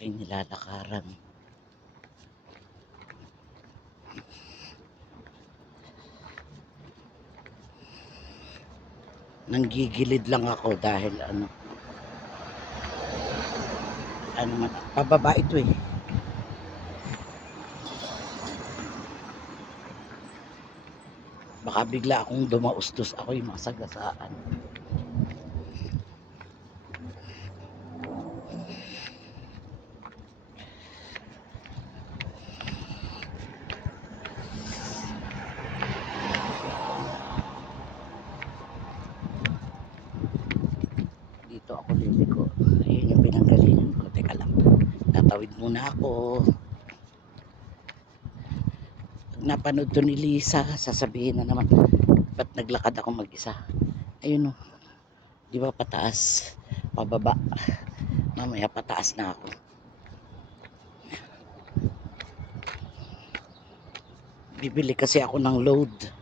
ay nilalakaran. Nanggigilid lang ako dahil ano ano man, pababa ito eh. Baka bigla akong dumaustos ako yung masagasaan. Dito ako liliko. Ayun yung pinanggalingan ko. Teka lang. Tatawid muna ako. Pag napanood to ni Lisa, sasabihin na naman, ba't naglakad ako mag-isa? Ayun o. Di ba pataas? Pababa. Mamaya pataas na ako. Bibili kasi ako ng load.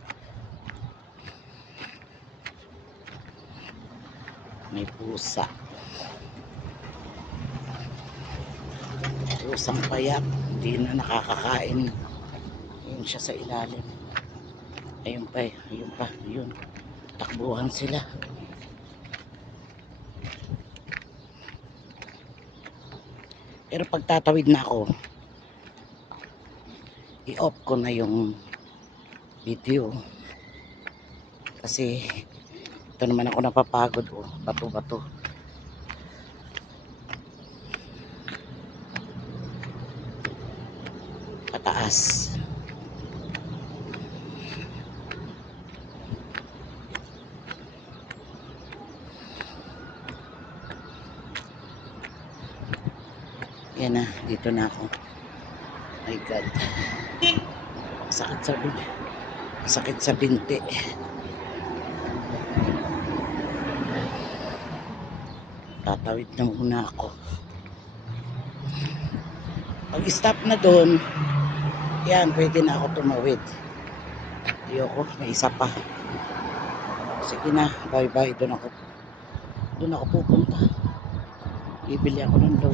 May pusa. Pusang payak. Hindi na nakakakain. Ayun siya sa ilalim. Ayun pa, ayun pa, ayun. Takbuhan sila. Pero pag tatawid na ako, i-off ko na yung video. Kasi ito naman ako napapagod. Oh, bato-bato. Pataas. Yan na, dito na ako. My God. Sakit sa binti. Sakit sa binti. Tatawid na muna ako. Pag stop na doon, yan, pwede na ako tumawid. Ayoko, may isa pa. Sige na, bye-bye. Doon ako, doon ako pupunta. Bibili ako ng load.